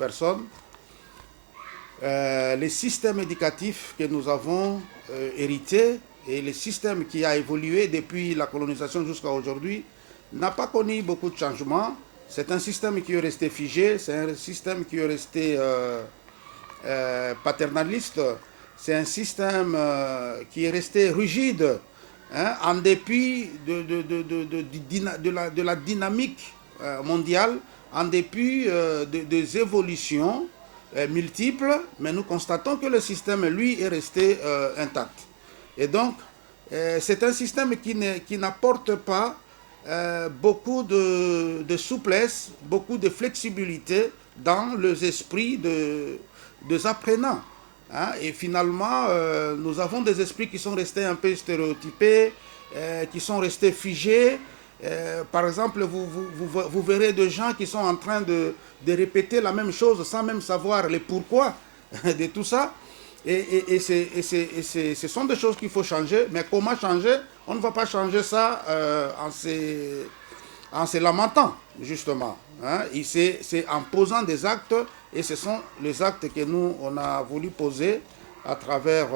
personnes, les systèmes éducatifs que nous avons hérités et le système qui a évolué depuis la colonisation jusqu'à aujourd'hui n'a pas connu beaucoup de changements. C'est un système qui est resté figé, c'est un système qui est resté paternaliste, c'est un système qui est resté rigide, hein, en dépit de la dynamique mondiale, en dépit des évolutions multiples, mais nous constatons que le système, lui, est resté intact. Et donc, c'est un système qui n'apporte pas beaucoup de souplesse, beaucoup de flexibilité dans les esprits des apprenants. Hein? Et finalement, nous avons des esprits qui sont restés un peu stéréotypés, qui sont restés figés. Par exemple, vous verrez des gens qui sont en train de répéter la même chose sans même savoir les pourquoi de tout ça. Et ce sont des choses qu'il faut changer. Mais comment changer? On ne va pas changer ça en se lamentant, justement. Hein? C'est en posant des actes, et ce sont les actes que nous, on a voulu poser à travers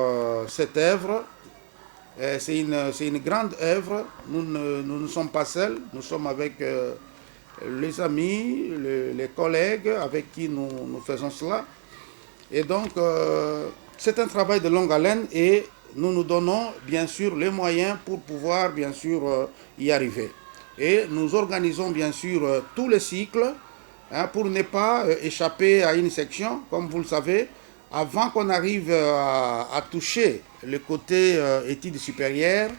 cette œuvre. C'est une grande œuvre. Nous ne sommes pas seuls. Nous sommes avec les amis, les collègues avec qui nous faisons cela. Et donc, c'est un travail de longue haleine et nous nous donnons bien sûr les moyens pour pouvoir bien sûr y arriver. Et nous organisons bien sûr tous les cycles hein, pour ne pas échapper à une section. Comme vous le savez, avant qu'on arrive à toucher le côté études supérieures,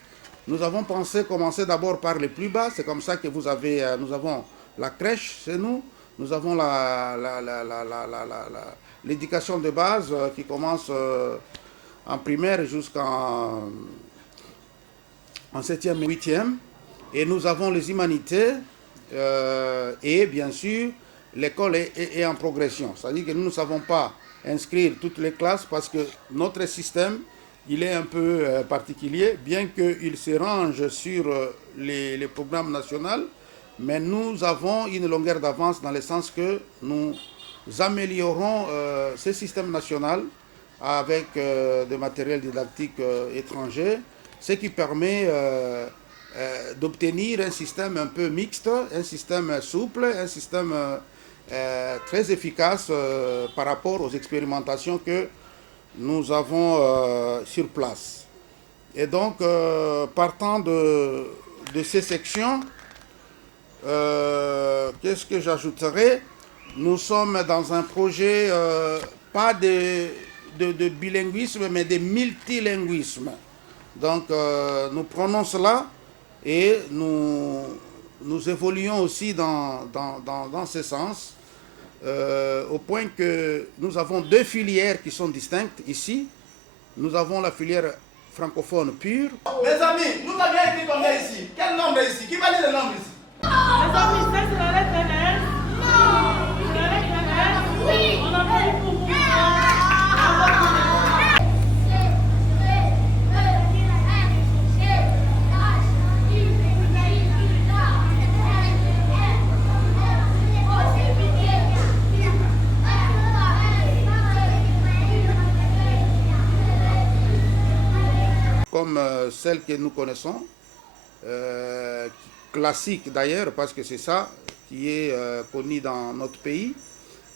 nous avons pensé commencer d'abord par les plus bas. C'est comme ça que nous avons la crèche chez nous. Nous avons l'éducation de base qui commence en primaire jusqu'en 7e et 8e. Et nous avons les humanités et bien sûr l'école est en progression. C'est-à-dire que nous ne savons pas inscrire toutes les classes parce que notre système il est un peu particulier, bien qu'il se range sur les programmes nationaux, mais nous avons une longueur d'avance dans le sens que nous améliorons ce système national avec des matériels didactiques étrangers, ce qui permet d'obtenir un système un peu mixte, un système souple, un système très efficace par rapport aux expérimentations que nous avons sur place. Et donc, partant de ces sections, qu'est-ce que j'ajouterai? Nous sommes dans un projet, pas de bilinguisme, mais de multilinguisme. Donc, nous prenons cela et nous évoluons aussi dans ce sens, au point que nous avons deux filières qui sont distinctes ici. Nous avons la filière francophone pure. Mes amis, nous avons écrit combien ici? Quel nombre ici? Qui va lire le nombre ici? Les amis, ça c'est la lettre NS. Non. C'est la lettre NS. Oui. On a pris pour vous. Comme celle que nous connaissons, classique d'ailleurs, parce que c'est ça qui est connu dans notre pays.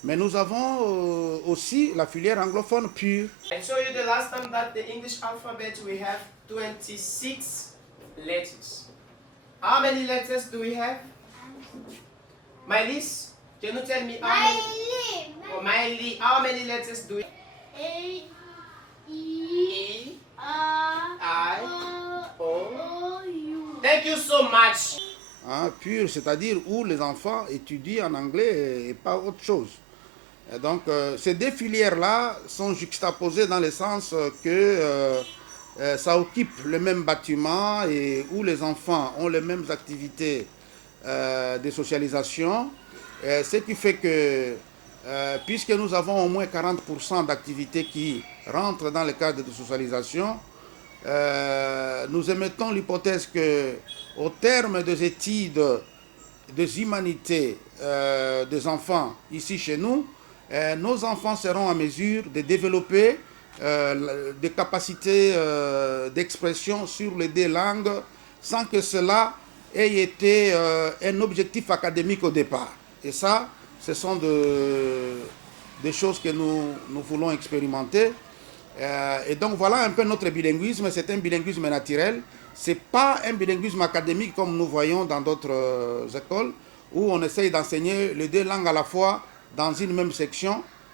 Mais nous avons aussi la filière anglophone pure. I showed you the last time that the English alphabet we have 26 letters. How many letters do we have? Mylis, can you tell me how many letters do we have? A, E, I, O. U. Thank you so much. Hein, pure, c'est-à-dire où les enfants étudient en anglais et pas autre chose. Et donc, ces deux filières-là sont juxtaposées dans le sens que ça occupe le même bâtiment et où les enfants ont les mêmes activités de socialisation. Ce qui fait que, puisque nous avons au moins 40% d'activités qui rentrent dans le cadre de socialisation, nous émettons l'hypothèse que, au terme des études des humanités des enfants ici chez nous, nos enfants seront en mesure de développer des capacités d'expression sur les deux langues sans que cela ait été un objectif académique au départ. Et ça, ce sont des choses que nous voulons expérimenter. Et donc voilà un peu notre bilinguisme. C'est un bilinguisme naturel. Ce n'est pas un bilinguisme académique comme nous voyons dans d'autres écoles où on essaye d'enseigner les deux langues à la fois dans une même section.